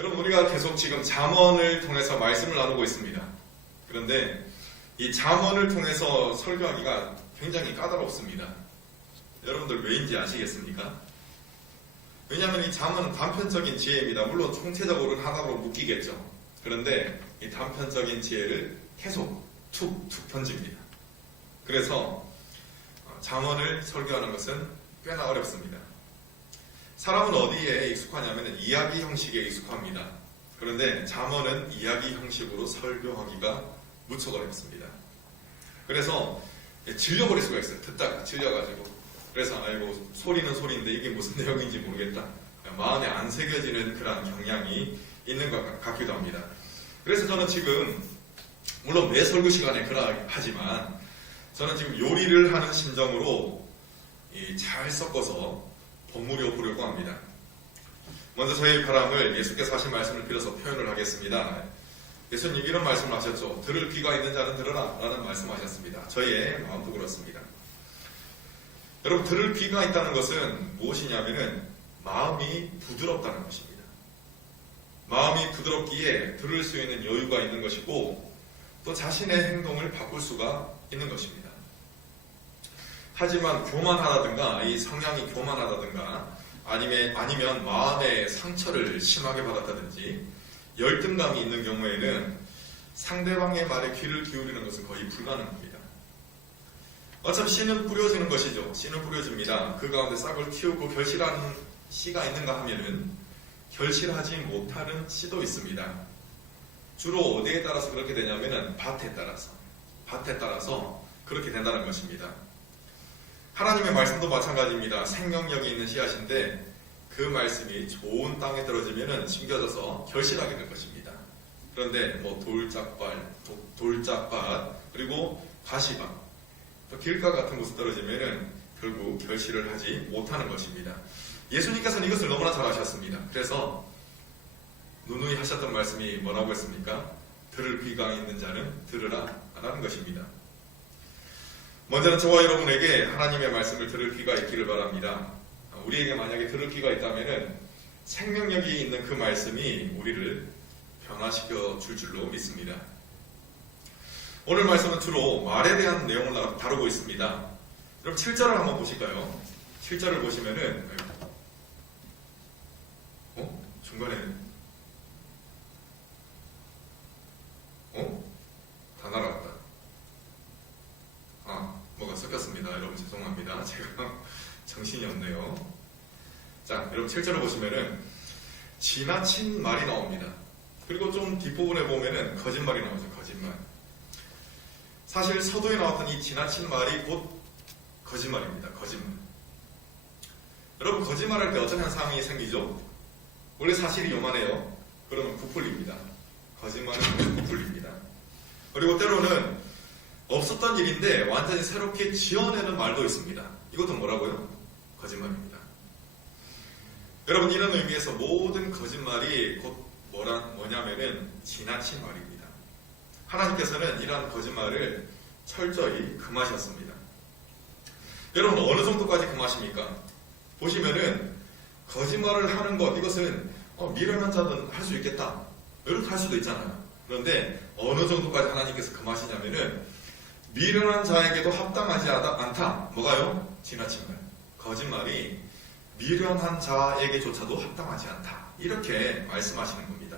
여러분, 우리가 계속 지금 잠언을 통해서 말씀을 나누고 있습니다. 그런데 이 잠언을 통해서 설교하기가 굉장히 까다롭습니다. 여러분들 왜인지 아시겠습니까? 왜냐하면 이 잠언은 단편적인 지혜입니다. 물론 총체적으로는 하나로 묶이겠죠. 그런데 이 단편적인 지혜를 계속 툭툭 던집니다. 그래서 잠언을 설교하는 것은 꽤나 어렵습니다. 사람은 어디에 익숙하냐면 이야기 형식에 익숙합니다. 그런데 잠언은 이야기 형식으로 설교하기가 무척 어렵습니다. 그래서 질려버릴 수가 있어요. 듣다가 질려가지고. 그래서 아이고 소리는 소리인데 이게 무슨 내용인지 모르겠다. 마음에 안 새겨지는 그런 경향이 있는 것 같기도 합니다. 그래서 저는 지금 물론 매 설교 시간에 그러하지만 저는 지금 요리를 하는 심정으로 잘 섞어서 버무려 보려고 합니다. 먼저 저의 바람을 예수께서 하신 말씀을 빌어서 표현을 하겠습니다. 예수님 이런 말씀을 하셨죠. 들을 귀가 있는 자는 들으라 라는 말씀하셨습니다. 저의 마음도 그렇습니다. 여러분, 들을 귀가 있다는 것은 무엇이냐면은 마음이 부드럽다는 것입니다. 마음이 부드럽기에 들을 수 있는 여유가 있는 것이고 또 자신의 행동을 바꿀 수가 있는 것입니다. 하지만 교만하다든가 이 성향이 교만하다든가 아니면 마음의 상처를 심하게 받았다든지 열등감이 있는 경우에는 상대방의 말에 귀를 기울이는 것은 거의 불가능합니다. 어차피 씨는 뿌려지는 것이죠. 씨는 뿌려집니다. 그 가운데 싹을 틔우고 결실하는 씨가 있는가 하면은 결실하지 못하는 씨도 있습니다. 주로 어디에 따라서 그렇게 되냐면은 밭에 따라서 그렇게 된다는 것입니다. 하나님의 말씀도 마찬가지입니다. 생명력이 있는 씨앗인데 그 말씀이 좋은 땅에 떨어지면은 심겨져서 결실하게 될 것입니다. 그런데 뭐 돌짝밭 그리고 가시밭, 또 길가 같은 곳에 떨어지면은 결국 결실을 하지 못하는 것입니다. 예수님께서는 이것을 너무나 잘 아셨습니다. 그래서 누누이 하셨던 말씀이 뭐라고 했습니까? 들을 귀가 있는 자는 들으라 라는 것입니다. 먼저는 저와 여러분에게 하나님의 말씀을 들을 귀가 있기를 바랍니다. 우리에게 만약에 들을 귀가 있다면 생명력이 있는 그 말씀이 우리를 변화시켜 줄 줄로 믿습니다. 오늘 말씀은 주로 말에 대한 내용을 다루고 있습니다. 그럼 7절을 한번 보실까요? 7절을 보시면은 중간에 다 날아갔다. 뭐가 섞였습니다. 여러분 죄송합니다. 제가 정신이 없네요. 자, 여러분 7절을 보시면은 지나친 말이 나옵니다. 그리고 좀 뒷부분에 보면은 거짓말이 나오죠. 거짓말. 사실 서두에 나왔던 이 지나친 말이 곧 거짓말입니다. 거짓말. 여러분 거짓말할 때 어떤 현상이 생기죠? 원래 사실이 요만해요. 그러면 부풀립니다. 거짓말은 부풀립니다. 그리고 때로는 없었던 일인데 완전히 새롭게 지어내는 말도 있습니다. 이것도 뭐라고요? 거짓말입니다. 여러분 이런 의미에서 모든 거짓말이 곧 뭐냐면은 지나친 말입니다. 하나님께서는 이러한 거짓말을 철저히 금하셨습니다. 여러분 어느 정도까지 금하십니까? 보시면은 거짓말을 하는 것 이것은 미련한 자는 할 수 있겠다 이렇게 할 수도 있잖아요. 그런데 어느 정도까지 하나님께서 금하시냐면은 미련한 자에게도 합당하지 않다. 뭐가요? 지나친 말. 거짓말이 미련한 자에게조차도 합당하지 않다. 이렇게 말씀하시는 겁니다.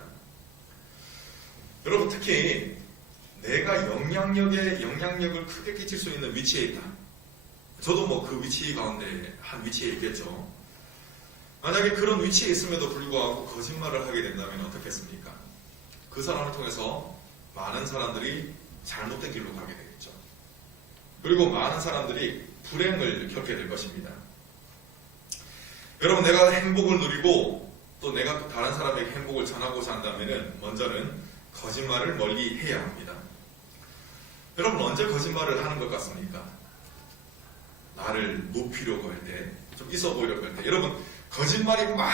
여러분 특히 내가 영향력을 크게 끼칠 수 있는 위치에 있다. 저도 뭐 그 위치 가운데 한 위치에 있겠죠. 만약에 그런 위치에 있음에도 불구하고 거짓말을 하게 된다면 어떻겠습니까? 그 사람을 통해서 많은 사람들이 잘못된 길로 가게 되겠죠. 그리고 많은 사람들이 불행을 겪게 될 것입니다. 여러분 내가 행복을 누리고 또 내가 다른 사람에게 행복을 전하고자 한다면 먼저는 거짓말을 멀리 해야 합니다. 여러분 언제 거짓말을 하는 것 같습니까? 나를 높이려고 할 때, 좀 있어 보이려고 할 때. 여러분 거짓말이 막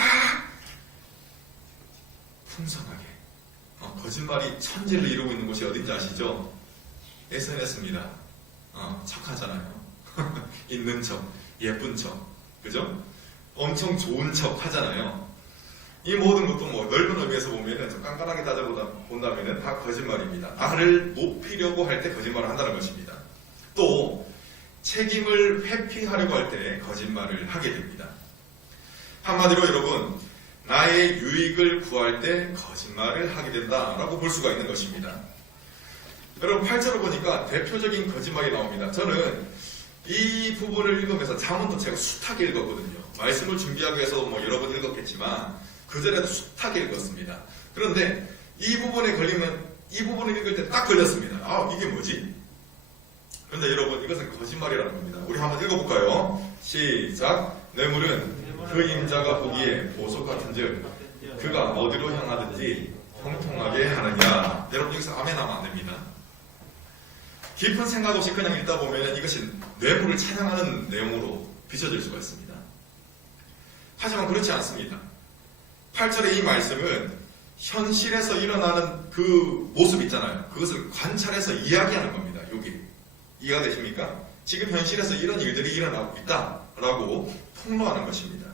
풍성하게 거짓말이 천지를 이루고 있는 곳이 어딘지 아시죠? SNS입니다. 척하잖아요. 있는 척, 예쁜 척, 그죠? 엄청 좋은 척 하잖아요. 이 모든 것도 뭐 넓은 의미에서 보면은 좀 깐깐하게 따져본다면은 다 거짓말입니다. 나를 높이려고 할 때 거짓말을 한다는 것입니다. 또 책임을 회피하려고 할 때 거짓말을 하게 됩니다. 한마디로 여러분, 나의 유익을 구할 때 거짓말을 하게 된다라고 볼 수가 있는 것입니다. 여러분 8절을 보니까 대표적인 거짓말이 나옵니다. 저는 이 부분을 읽으면서 잠언도 제가 숱하게 읽었거든요. 말씀을 준비하기 위해서 뭐 여러 번 읽었겠지만 그전에도 숱하게 읽었습니다. 그런데 이 부분에 걸리면 이 부분을 읽을 때 딱 걸렸습니다. 아, 이게 뭐지? 그런데 여러분, 이것은 거짓말이라는 겁니다. 우리 한번 읽어볼까요? 시작. 뇌물은 그 임자가 보기에 보석 같은즉 그가 어디로 향하든지 형통하게 하느냐. 여러분 여기서 아멘 하면 안 됩니다. 깊은 생각 없이 그냥 읽다 보면 이것이 뇌물을 찬양하는 내용으로 비춰질 수가 있습니다. 하지만 그렇지 않습니다. 8절의 이 말씀은 현실에서 일어나는 그 모습 있잖아요. 그것을 관찰해서 이야기하는 겁니다. 여기 이해가 되십니까? 지금 현실에서 이런 일들이 일어나고 있다라고 폭로하는 것입니다.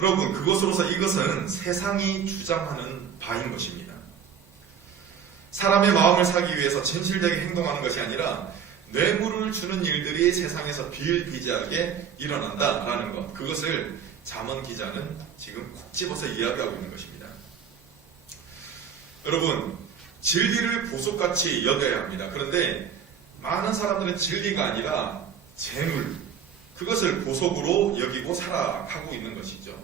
여러분, 그것으로서 이것은 세상이 주장하는 바인 것입니다. 사람의 마음을 사기 위해서 진실되게 행동하는 것이 아니라 뇌물을 주는 일들이 세상에서 비일비재하게 일어난다라는 것, 그것을 잠언 기자는 지금 콕 집어서 이야기하고 있는 것입니다. 여러분, 진리를 보석같이 여겨야 합니다. 그런데 많은 사람들은 진리가 아니라 재물, 그것을 보석으로 여기고 살아가고 있는 것이죠.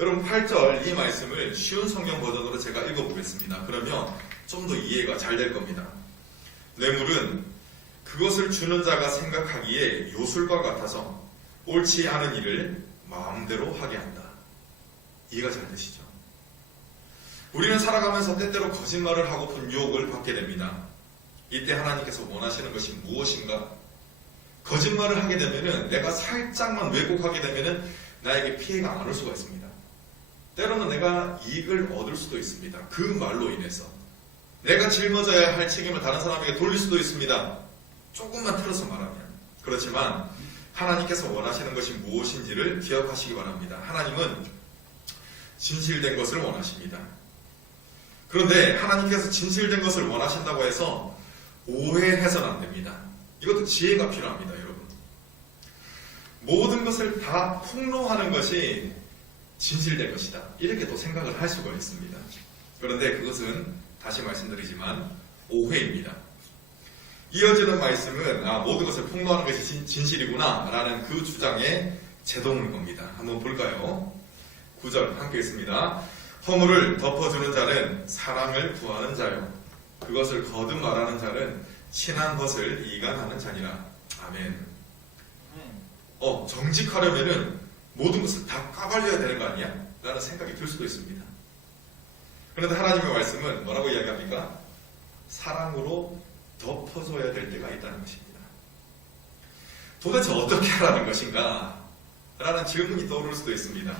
여러분 8절 이 말씀을 쉬운 성경 버전으로 제가 읽어보겠습니다. 그러면 좀 더 이해가 잘 될 겁니다. 뇌물은 그것을 주는 자가 생각하기에 요술과 같아서 옳지 않은 일을 마음대로 하게 한다. 이해가 잘 되시죠? 우리는 살아가면서 때때로 거짓말을 하고픈 유혹을 받게 됩니다. 이때 하나님께서 원하시는 것이 무엇인가? 거짓말을 하게 되면은 내가 살짝만 왜곡하게 되면은 나에게 피해가 안 올 수가 있습니다. 때로는 내가 이익을 얻을 수도 있습니다. 그 말로 인해서 내가 짊어져야 할 책임을 다른 사람에게 돌릴 수도 있습니다. 조금만 틀어서 말하면. 그렇지만 하나님께서 원하시는 것이 무엇인지를 기억하시기 바랍니다. 하나님은 진실된 것을 원하십니다. 그런데 하나님께서 진실된 것을 원하신다고 해서 오해해서는 안 됩니다. 이것도 지혜가 필요합니다, 여러분. 모든 것을 다 폭로하는 것이 진실된 것이다. 이렇게 또 생각을 할 수가 있습니다. 그런데 그것은 다시 말씀드리지만 오해입니다. 이어지는 말씀은 모든 것을 폭로하는 것이 진실이구나 라는 그 주장에 제동을 겁니다. 한번 볼까요? 9절 함께 읽습니다. 허물을 덮어주는 자는 사랑을 구하는 자요 그것을 거듭 말하는 자는 친한 것을 이간하는 자니라. 아멘. 정직하려면은 모든 것을 다 까발려야 되는 거 아니야? 라는 생각이 들 수도 있습니다. 그런데 하나님의 말씀은 뭐라고 이야기합니까? 사랑으로 덮어줘야 될 때가 있다는 것입니다. 도대체 어떻게 하라는 것인가? 라는 질문이 떠오를 수도 있습니다.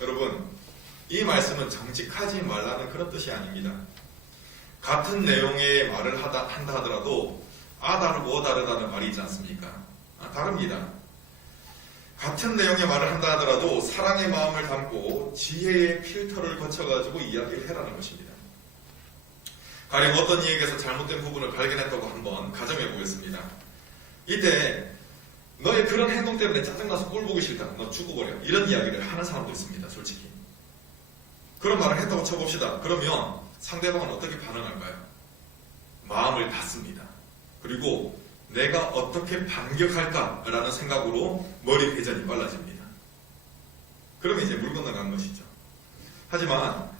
여러분, 이 말씀은 정직하지 말라는 그런 뜻이 아닙니다. 같은 내용의 말을 한다 하더라도 다르고 다르다는 말이 있지 않습니까? 다릅니다. 같은 내용의 말을 한다 하더라도 사랑의 마음을 담고 지혜의 필터를 거쳐가지고 이야기를 해라는 것입니다. 가령 어떤 이에게서 잘못된 부분을 발견했다고 한번 가정해 보겠습니다. 이때 너의 그런 행동 때문에 짜증나서 꼴 보기 싫다. 너 죽어버려. 이런 이야기를 하는 사람도 있습니다. 솔직히. 그런 말을 했다고 쳐봅시다. 그러면 상대방은 어떻게 반응할까요? 마음을 닫습니다. 그리고 내가 어떻게 반격할까라는 생각으로 머리 회전이 빨라집니다. 그러면 이제 물 건너간 것이죠. 하지만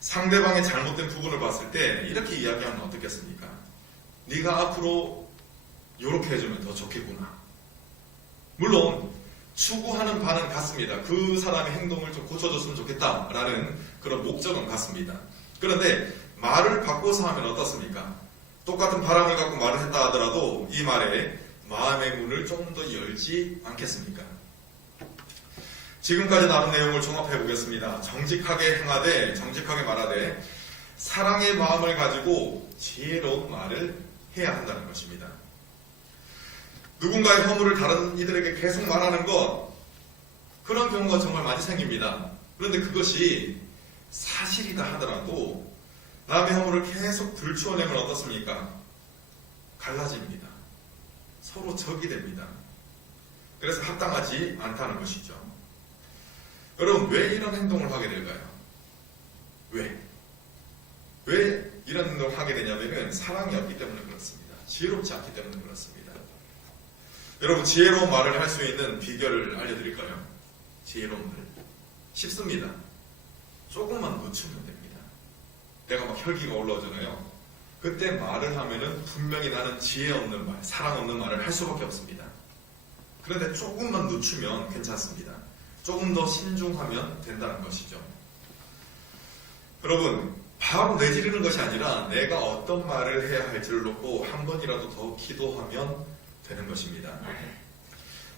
상대방의 잘못된 부분을 봤을 때 이렇게 이야기하면 어떻겠습니까? 네가 앞으로 이렇게 해주면 더 좋겠구나. 물론 추구하는 바는 같습니다. 그 사람의 행동을 좀 고쳐줬으면 좋겠다라는 그런 목적은 같습니다. 그런데 말을 바꿔서 하면 어떻습니까? 똑같은 바람을 갖고 말을 했다 하더라도 이 말에 마음의 문을 조금 더 열지 않겠습니까? 지금까지 나눈 내용을 종합해 보겠습니다. 정직하게 행하되, 정직하게 말하되 사랑의 마음을 가지고 지혜로운 말을 해야 한다는 것입니다. 누군가의 허물을 다른 이들에게 계속 말하는 것, 그런 경우가 정말 많이 생깁니다. 그런데 그것이 사실이다 하더라도 남의 허물을 계속 들추어내면 어떻습니까? 갈라집니다. 서로 적이 됩니다. 그래서 합당하지 않다는 것이죠. 여러분, 왜 이런 행동을 하게 될까요? 왜 이런 행동을 하게 되냐면은 사랑이 없기 때문에 그렇습니다. 지혜롭지 않기 때문에 그렇습니다. 여러분, 지혜로운 말을 할 수 있는 비결을 알려드릴까요? 지혜로운 말 쉽습니다. 조금만 늦추면 됩니다. 내가 막 혈기가 올라오잖아요. 그때 말을 하면은 분명히 나는 지혜 없는 말, 사랑 없는 말을 할 수밖에 없습니다. 그런데 조금만 늦추면 괜찮습니다. 조금 더 신중하면 된다는 것이죠. 여러분, 바로 내지르는 것이 아니라 내가 어떤 말을 해야 할지를 놓고 한 번이라도 더 기도하면 되는 것입니다.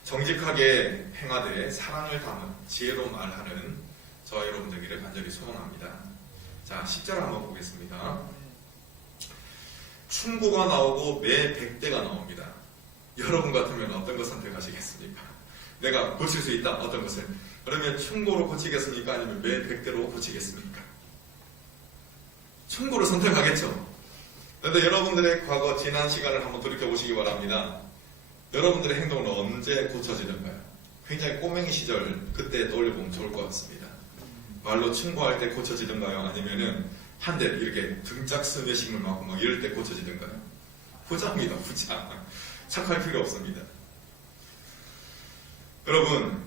정직하게 행하되 사랑을 담은 지혜로운 말하는 저와 여러분 되기를 간절히 소원합니다. 자, 10절 한번 보겠습니다. 충고가 나오고 매 100대가 나옵니다. 여러분 같으면 어떤 것 선택하시겠습니까? 내가 고칠 수 있다, 어떤 것을. 그러면 충고로 고치겠습니까? 아니면 매 100대로 고치겠습니까? 충고를 선택하겠죠. 그런데 여러분들의 과거 지난 시간을 한번 돌이켜보시기 바랍니다. 여러분들의 행동은 언제 고쳐지는가요? 굉장히 꼬맹이 시절 그때 떠올려보면 좋을 것 같습니다. 말로 충고할 때 고쳐지던가요? 아니면은 한 대 이렇게 등짝 스매싱을 맞고 막 이럴 때 고쳐지던가요? 후자입니다. 후자. 착할 필요 없습니다. 여러분,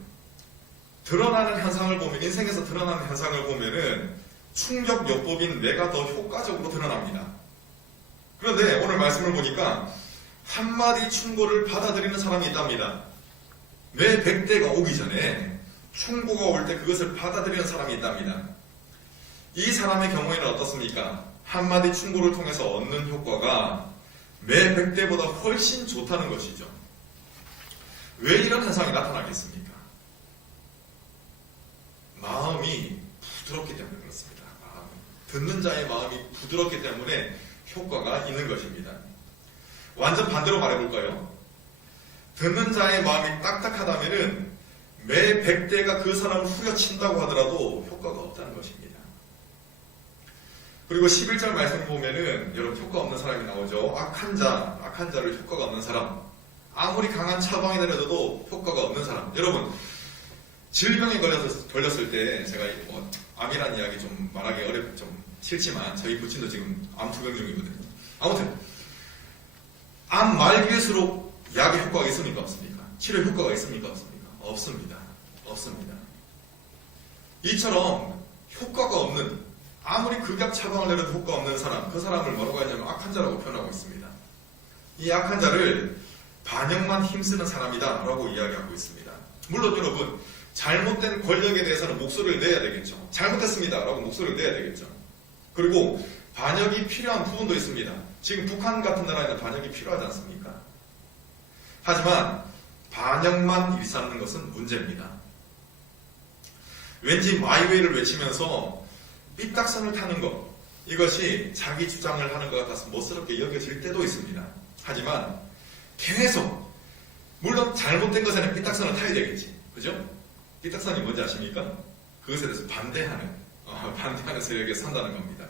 드러나는 현상을 보면, 인생에서 드러나는 현상을 보면은 충격 요법인 내가 더 효과적으로 드러납니다. 그런데 오늘 말씀을 보니까 한마디 충고를 받아들이는 사람이 있답니다. 매 100대가 오기 전에 충고가 올 때 그것을 받아들이는 사람이 있답니다. 이 사람의 경우에는 어떻습니까? 한마디 충고를 통해서 얻는 효과가 매 100대보다 훨씬 좋다는 것이죠. 왜 이런 현상이 나타나겠습니까? 마음이 부드럽기 때문에 그렇습니다. 듣는 자의 마음이 부드럽기 때문에 효과가 있는 것입니다. 완전 반대로 말해볼까요? 듣는 자의 마음이 딱딱하다면은 매 100대가 그 사람을 후려친다고 하더라도 효과가 없다는 것입니다. 그리고 11절 말씀을 보면은 여러분 효과 없는 사람이 나오죠. 악한 자를 효과가 없는 사람. 아무리 강한 처방이 내려져도 효과가 없는 사람. 여러분, 질병에 걸렸을 때 제가 암이라는 이야기 좀 말하기 좀 싫지만 저희 부친도 지금 암 투병 중이거든요. 아무튼 암 말기일수록 약의 효과가 있습니까? 없습니까? 치료 효과가 있습니까? 없습니까? 없습니다. 없습니다. 이처럼 효과가 없는, 아무리 극약 처방을 내려도 효과 없는 사람, 그 사람을 뭐라고 하냐면 악한 자라고 표현하고 있습니다. 이 악한 자를 반역만 힘쓰는 사람이다 라고 이야기하고 있습니다. 물론 여러분, 잘못된 권력에 대해서는 목소리를 내야 되겠죠. 잘못했습니다 라고 목소리를 내야 되겠죠. 그리고 반역이 필요한 부분도 있습니다. 지금 북한 같은 나라에는 반역이 필요하지 않습니까? 하지만 반역만 일삼는 것은 문제입니다. 왠지 마이웨이를 외치면서 삐딱선을 타는 것, 이것이 자기 주장을 하는 것 같아서 멋스럽게 여겨질 때도 있습니다. 하지만 계속, 물론 잘못된 것에는 삐딱선을 타야 되겠지. 그죠? 삐딱선이 뭔지 아십니까? 그것에 대해서 반대하는 세력에 선다는 겁니다.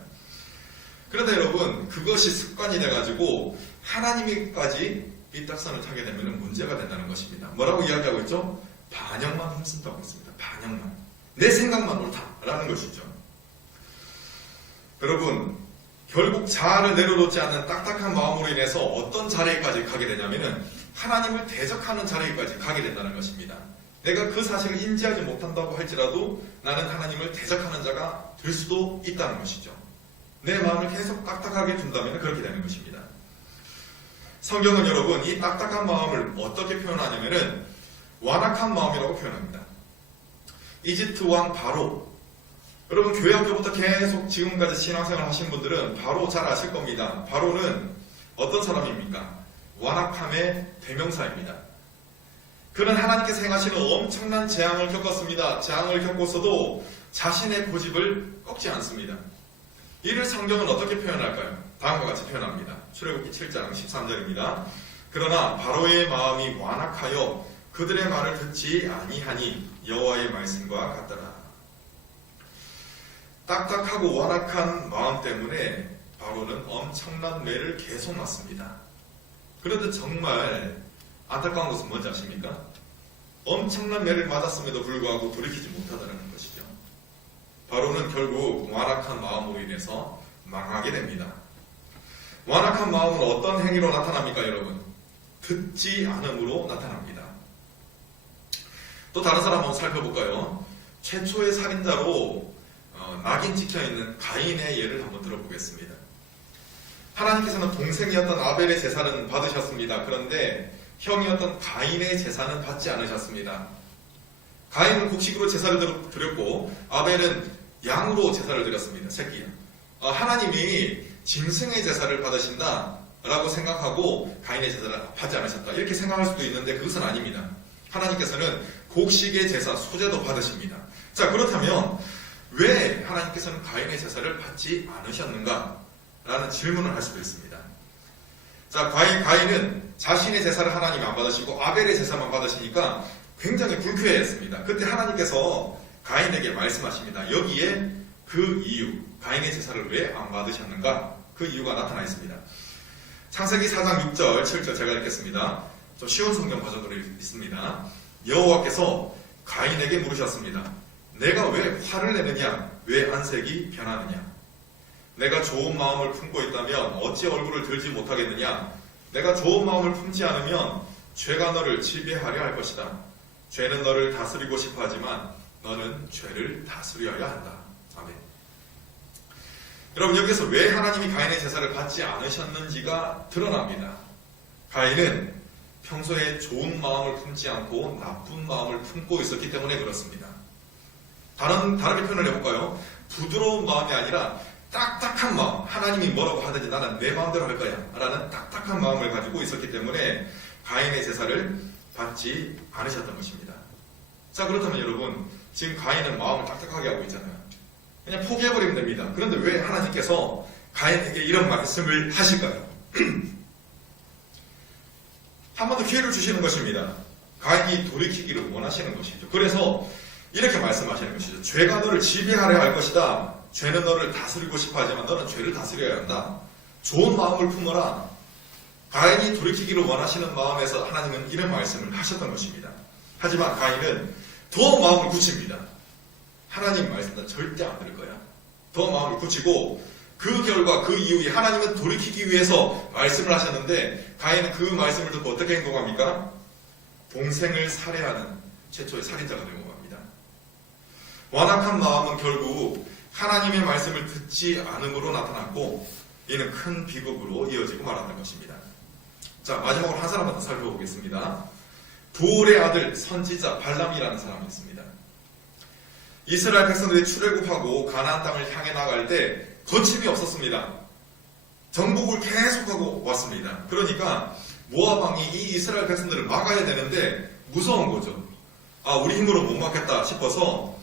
그런데 여러분, 그것이 습관이 돼가지고 하나님께까지 삐딱선을 타게 되면 문제가 된다는 것입니다. 뭐라고 이야기하고 있죠? 반역만 힘쓴다고 했습니다. 반역만. 내 생각만 옳다라는 것이죠. 여러분, 결국 자아를 내려놓지 않는 딱딱한 마음으로 인해서 어떤 자리에까지 가게 되냐면은 하나님을 대적하는 자리에까지 가게 된다는 것입니다. 내가 그 사실을 인지하지 못한다고 할지라도 나는 하나님을 대적하는 자가 될 수도 있다는 것이죠. 내 마음을 계속 딱딱하게 둔다면 그렇게 되는 것입니다. 성경은 여러분, 이 딱딱한 마음을 어떻게 표현하냐면은 완악한 마음이라고 표현합니다. 이집트 왕 바로, 여러분 교회 학교부터 계속 지금까지 신앙생활 하신 분들은 바로 잘 아실 겁니다. 바로는 어떤 사람입니까? 완악함의 대명사입니다. 그는 하나님께서 행하시는 엄청난 재앙을 겪었습니다. 재앙을 겪고서도 자신의 고집을 꺾지 않습니다. 이를 성경은 어떻게 표현할까요? 다음과 같이 표현합니다. 출애굽기 7장 13절입니다. 그러나 바로의 마음이 완악하여 그들의 말을 듣지 아니하니 여호와의 말씀과 같더라. 딱딱하고 완악한 마음 때문에 바로는 엄청난 매를 계속 맞습니다. 그런데 정말 안타까운 것은 뭔지 아십니까? 엄청난 매를 맞았음에도 불구하고 돌이키지 못하다는 것이죠. 바로는 결국 완악한 마음으로 인해서 망하게 됩니다. 완악한 마음은 어떤 행위로 나타납니까, 여러분? 듣지 않음으로 나타납니다. 또 다른 사람 한번 살펴볼까요? 최초의 살인자로 낙인 찍혀있는 가인의 예를 한번 들어보겠습니다. 하나님께서는 동생이었던 아벨의 제사는 받으셨습니다. 그런데 형이었던 가인의 제사는 받지 않으셨습니다. 가인은 곡식으로 제사를 드렸고 아벨은 양으로 제사를 드렸습니다. 새끼. 하나님이 짐승의 제사를 받으신다 라고 생각하고 가인의 제사를 받지 않으셨다 이렇게 생각할 수도 있는데 그것은 아닙니다. 하나님께서는 곡식의 제사, 소제도 받으십니다. 자, 그렇다면 왜 하나님께서는 가인의 제사를 받지 않으셨는가? 라는 질문을 할 수도 있습니다. 자, 가인은 자신의 제사를 하나님이 안 받으시고 아벨의 제사만 받으시니까 굉장히 불쾌했습니다. 그때 하나님께서 가인에게 말씀하십니다. 여기에 그 이유, 가인의 제사를 왜 안 받으셨는가? 그 이유가 나타나 있습니다. 창세기 4장 6절, 7절 제가 읽겠습니다. 좀 쉬운 성경 버전으로 읽습니다. 여호와께서 가인에게 물으셨습니다. 내가 왜 화를 내느냐? 왜 안색이 변하느냐? 내가 좋은 마음을 품고 있다면 어찌 얼굴을 들지 못하겠느냐? 내가 좋은 마음을 품지 않으면 죄가 너를 지배하려 할 것이다. 죄는 너를 다스리고 싶어 하지만 너는 죄를 다스려야 한다. 아멘. 여러분, 여기서 왜 하나님이 가인의 제사를 받지 않으셨는지가 드러납니다. 가인은 평소에 좋은 마음을 품지 않고 나쁜 마음을 품고 있었기 때문에 그렇습니다. 다르게 표현을 해볼까요? 부드러운 마음이 아니라 딱딱한 마음, 하나님이 뭐라고 하든지 나는 내 마음대로 할 거야 라는 딱딱한 마음을 가지고 있었기 때문에 가인의 제사를 받지 않으셨던 것입니다. 자, 그렇다면 여러분, 지금 가인은 마음을 딱딱하게 하고 있잖아요. 그냥 포기해버리면 됩니다. 그런데 왜 하나님께서 가인에게 이런 말씀을 하실까요? 한 번 더 기회를 주시는 것입니다. 가인이 돌이키기를 원하시는 것이죠. 그래서 이렇게 말씀하시는 것이죠. 죄가 너를 지배하려 할 것이다. 죄는 너를 다스리고 싶어 하지만 너는 죄를 다스려야 한다. 좋은 마음을 품어라. 가인이 돌이키기를 원하시는 마음에서 하나님은 이런 말씀을 하셨던 것입니다. 하지만 가인은 더 마음을 굳힙니다. 하나님 말씀은 절대 안 들을 거야. 더 마음을 굳히고 그 결과 그 이후에 하나님은 돌이키기 위해서 말씀을 하셨는데 가인은 그 말씀을 듣고 어떻게 행동합니까? 동생을 살해하는 최초의 살인자가 되고 갑니다. 완악한 마음은 결국 하나님의 말씀을 듣지 않음으로 나타났고 이는 큰 비극으로 이어지고 말았던 것입니다. 자, 마지막으로 한 사람만 더 살펴보겠습니다. 부올의 아들 선지자 발람이라는 사람이 있습니다. 이스라엘 백성들이 출애굽하고 가나안 땅을 향해 나갈 때 거침이 없었습니다. 정복을 계속하고 왔습니다. 그러니까 모압 왕이 이 이스라엘 백성들을 막아야 되는데 무서운 거죠. 우리 힘으로 못 막겠다 싶어서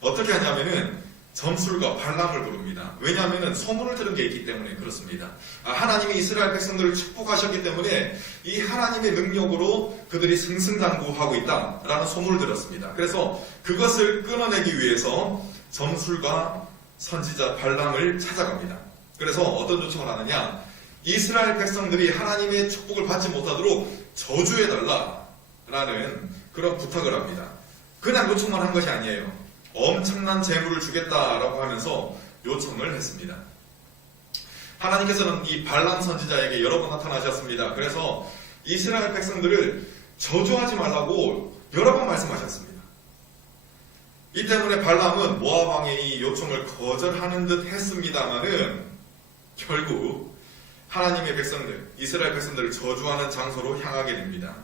어떻게 하냐면은 점술가 발람을 부릅니다. 왜냐하면 소문을 들은 게 있기 때문에 그렇습니다. 하나님이 이스라엘 백성들을 축복하셨기 때문에 이 하나님의 능력으로 그들이 승승장구하고 있다라는 소문을 들었습니다. 그래서 그것을 끊어내기 위해서 점술가 선지자 발람을 찾아갑니다. 그래서 어떤 요청을 하느냐? 이스라엘 백성들이 하나님의 축복을 받지 못하도록 저주해달라라는 그런 부탁을 합니다. 그냥 요청만 한 것이 아니에요. 엄청난 재물을 주겠다라고 하면서 요청을 했습니다. 하나님께서는 이 발람 선지자에게 여러 번 나타나셨습니다. 그래서 이스라엘 백성들을 저주하지 말라고 여러 번 말씀하셨습니다. 이 때문에 발람은 모압 왕의 이 요청을 거절하는 듯 했습니다만은 결국 하나님의 백성들, 이스라엘 백성들을 저주하는 장소로 향하게 됩니다.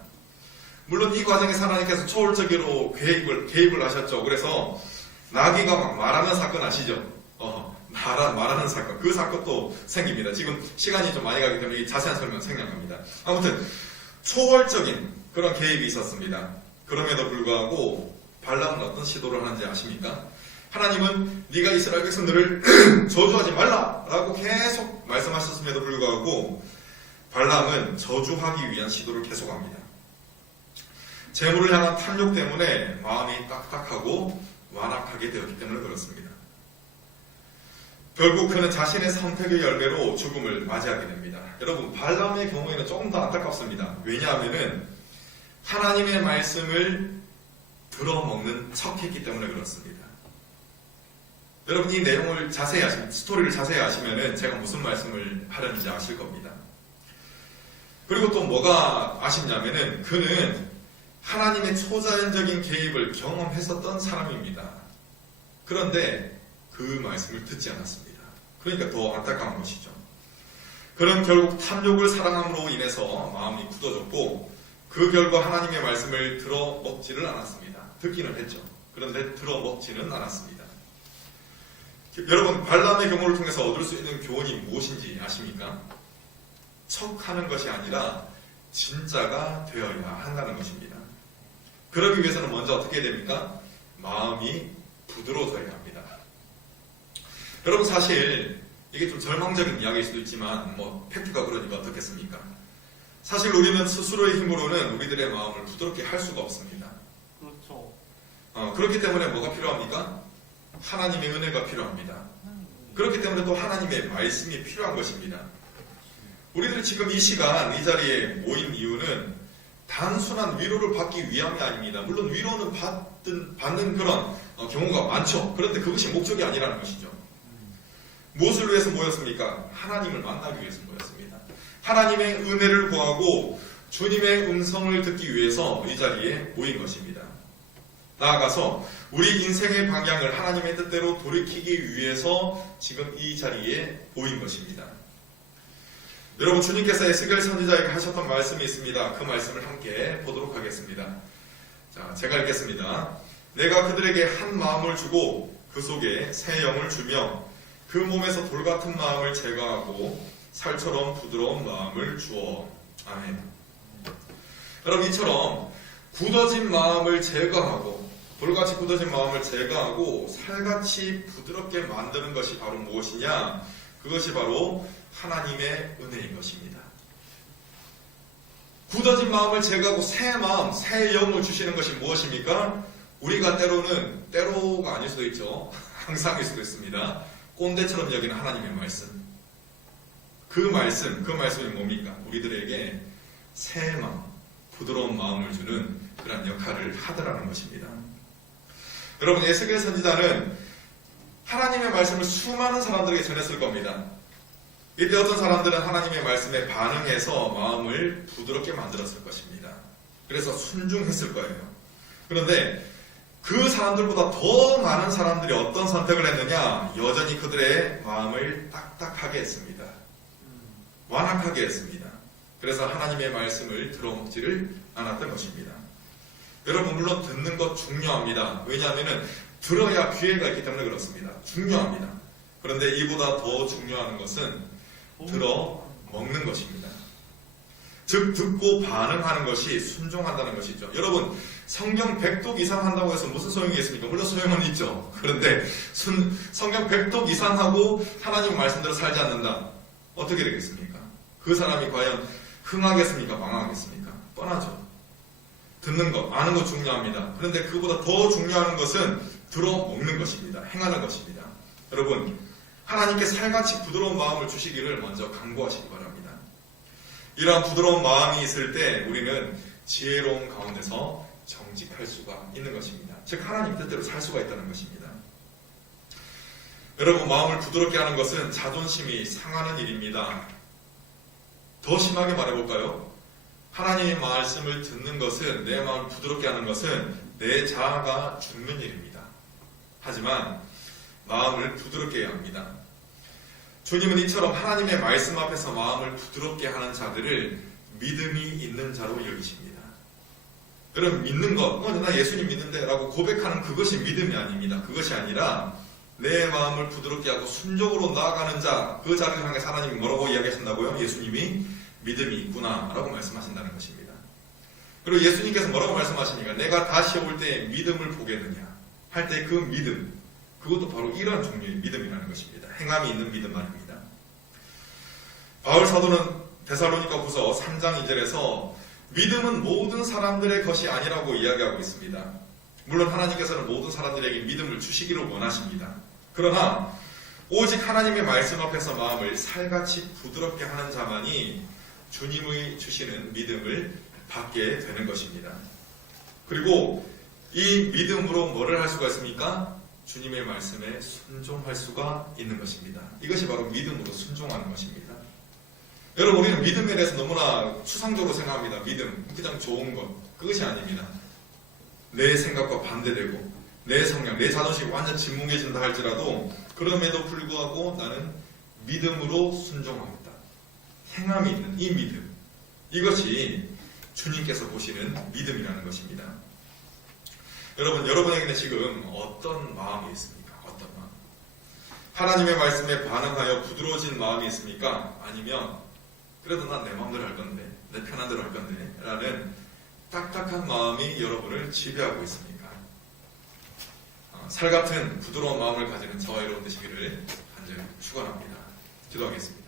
물론 이 과정에서 하나님께서 초월적으로 개입을 하셨죠. 그래서 나귀가 막 말하는 사건 아시죠? 말하는 사건. 그 사건도 생깁니다. 지금 시간이 좀 많이 가기 때문에 자세한 설명 생략합니다. 아무튼 초월적인 그런 개입이 있었습니다. 그럼에도 불구하고 발람은 어떤 시도를 하는지 아십니까? 하나님은 네가 이스라엘 백성들을 저주하지 말라라고 계속 말씀하셨음에도 불구하고 발람은 저주하기 위한 시도를 계속합니다. 재물을 향한 탐욕 때문에 마음이 딱딱하고 완악하게 되었기 때문에 그렇습니다. 결국 그는 자신의 선택의 열매로 죽음을 맞이하게 됩니다. 여러분, 발람의 경우에는 조금 더 안타깝습니다. 왜냐하면은 하나님의 말씀을 들어먹는 척했기 때문에 그렇습니다. 여러분, 이 내용을 스토리를 자세히 아시면은 제가 무슨 말씀을 하려는지 아실 겁니다. 그리고 또 뭐가 아쉽냐면은 그는 하나님의 초자연적인 개입을 경험했었던 사람입니다. 그런데 그 말씀을 듣지 않았습니다. 그러니까 더 안타까운 것이죠. 그는 결국 탐욕을 사랑함으로 인해서 마음이 굳어졌고 그 결과 하나님의 말씀을 들어먹지를 않았습니다. 듣기는 했죠. 그런데 들어먹지는 않았습니다. 여러분, 발람의 경우를 통해서 얻을 수 있는 교훈이 무엇인지 아십니까? 척하는 것이 아니라 진짜가 되어야 한다는 것입니다. 그러기 위해서는 먼저 어떻게 해야 됩니까? 마음이 부드러워져야 합니다. 여러분, 사실 이게 좀 절망적인 이야기일 수도 있지만 팩트가 그러니까 어떻겠습니까? 사실 우리는 스스로의 힘으로는 우리들의 마음을 부드럽게 할 수가 없습니다. 그렇죠. 그렇기 때문에 뭐가 필요합니까? 하나님의 은혜가 필요합니다. 그렇기 때문에 또 하나님의 말씀이 필요한 것입니다. 우리들이 지금 이 시간 이 자리에 모인 이유는 단순한 위로를 받기 위함이 아닙니다. 물론 위로는 받는 그런 경우가 많죠. 그런데 그것이 목적이 아니라는 것이죠. 무엇을 위해서 모였습니까? 하나님을 만나기 위해서 모였습니다. 하나님의 은혜를 구하고 주님의 음성을 듣기 위해서 이 자리에 모인 것입니다. 나아가서 우리 인생의 방향을 하나님의 뜻대로 돌이키기 위해서 지금 이 자리에 모인 것입니다. 여러분, 주님께서 에스겔 선지자에게 하셨던 말씀이 있습니다. 그 말씀을 함께 보도록 하겠습니다. 자, 제가 읽겠습니다. 내가 그들에게 한 마음을 주고 그 속에 새 영을 주며 그 몸에서 돌 같은 마음을 제거하고 살처럼 부드러운 마음을 주어. 아멘. 여러분, 이처럼 굳어진 마음을 제거하고 돌같이 굳어진 마음을 제거하고 살같이 부드럽게 만드는 것이 바로 무엇이냐? 그것이 바로 하나님의 은혜인 것입니다. 굳어진 마음을 제거하고 새 마음, 새 영을 주시는 것이 무엇입니까? 우리가 때로가 아닐 수도 있죠. 항상일 수도 있습니다. 꼰대처럼 여기는 하나님의 말씀. 그 말씀이 뭡니까? 우리들에게 새 마음, 부드러운 마음을 주는 그런 역할을 하더라는 것입니다. 여러분, 에스겔 선지자는 하나님의 말씀을 수많은 사람들에게 전했을 겁니다. 이때 어떤 사람들은 하나님의 말씀에 반응해서 마음을 부드럽게 만들었을 것입니다. 그래서 순종했을 거예요. 그런데 그 사람들보다 더 많은 사람들이 어떤 선택을 했느냐? 여전히 그들의 마음을 딱딱하게 했습니다. 완악하게 했습니다. 그래서 하나님의 말씀을 들어먹지를 않았던 것입니다. 여러분, 물론 듣는 것 중요합니다. 왜냐하면 들어야 기회가 있기 때문에 그렇습니다. 중요합니다. 그런데 이보다 더 중요한 것은 들어 먹는 것입니다. 즉, 듣고 반응하는 것이 순종한다는 것이죠. 여러분, 성경 100독 이상 한다고 해서 무슨 소용이 있습니까? 물론 소용은 있죠. 그런데 성경 100독 이상 하고 하나님 말씀대로 살지 않는다. 어떻게 되겠습니까? 그 사람이 과연 흥하겠습니까? 망하겠습니까? 뻔하죠. 듣는 것, 아는 것 중요합니다. 그런데 그보다 더 중요한 것은 들어먹는 것입니다. 행하는 것입니다. 여러분, 하나님께 살같이 부드러운 마음을 주시기를 먼저 간구하시기 바랍니다. 이러한 부드러운 마음이 있을 때 우리는 지혜로운 가운데서 정직할 수가 있는 것입니다. 즉, 하나님 뜻대로 살 수가 있다는 것입니다. 여러분, 마음을 부드럽게 하는 것은 자존심이 상하는 일입니다. 더 심하게 말해볼까요? 하나님의 말씀을 듣는 것은, 내 마음을 부드럽게 하는 것은 내 자아가 죽는 일입니다. 하지만 마음을 부드럽게 해야 합니다. 주님은 이처럼 하나님의 말씀 앞에서 마음을 부드럽게 하는 자들을 믿음이 있는 자로 여기십니다. 여러분, 믿는 것, 나 예수님 믿는데 라고 고백하는 그것이 믿음이 아닙니다. 그것이 아니라 내 마음을 부드럽게 하고 순종으로 나아가는 자, 그 자를 향해서 하나님이 뭐라고 이야기하신다고요? 예수님이 믿음이 있구나 라고 말씀하신다는 것입니다. 그리고 예수님께서 뭐라고 말씀하십니까? 내가 다시 올 때 믿음을 보겠느냐 할 때 그 믿음, 그것도 바로 이러한 종류의 믿음이라는 것입니다. 행함이 있는 믿음 말입니다. 바울 사도는 데살로니가후서 3장 2절에서 믿음은 모든 사람들의 것이 아니라고 이야기하고 있습니다. 물론 하나님께서는 모든 사람들에게 믿음을 주시기를 원하십니다. 그러나 오직 하나님의 말씀 앞에서 마음을 살같이 부드럽게 하는 자만이 주님의 주시는 믿음을 받게 되는 것입니다. 그리고 이 믿음으로 뭐를 할 수가 있습니까? 주님의 말씀에 순종할 수가 있는 것입니다. 이것이 바로 믿음으로 순종하는 것입니다. 여러분, 우리는 믿음에 대해서 너무나 추상적으로 생각합니다. 믿음, 그냥 좋은 것. 그것이 아닙니다. 내 생각과 반대되고 내 성향, 내 자존심이 완전 진뭉해진다 할지라도 그럼에도 불구하고 나는 믿음으로 순종하겠다. 행함이 있는 이 믿음. 이것이 주님께서 보시는 믿음이라는 것입니다. 여러분, 여러분에게는 지금 어떤 마음이 있습니까? 어떤 마음? 하나님의 말씀에 반응하여 부드러워진 마음이 있습니까? 아니면 그래도 난 내 마음대로 할 건데, 내 편한 대로 할 건데 라는 딱딱한 마음이 여러분을 지배하고 있습니까? 살같은 부드러운 마음을 가지는 저와 여러분 되시기를 간절히 축원합니다. 기도하겠습니다.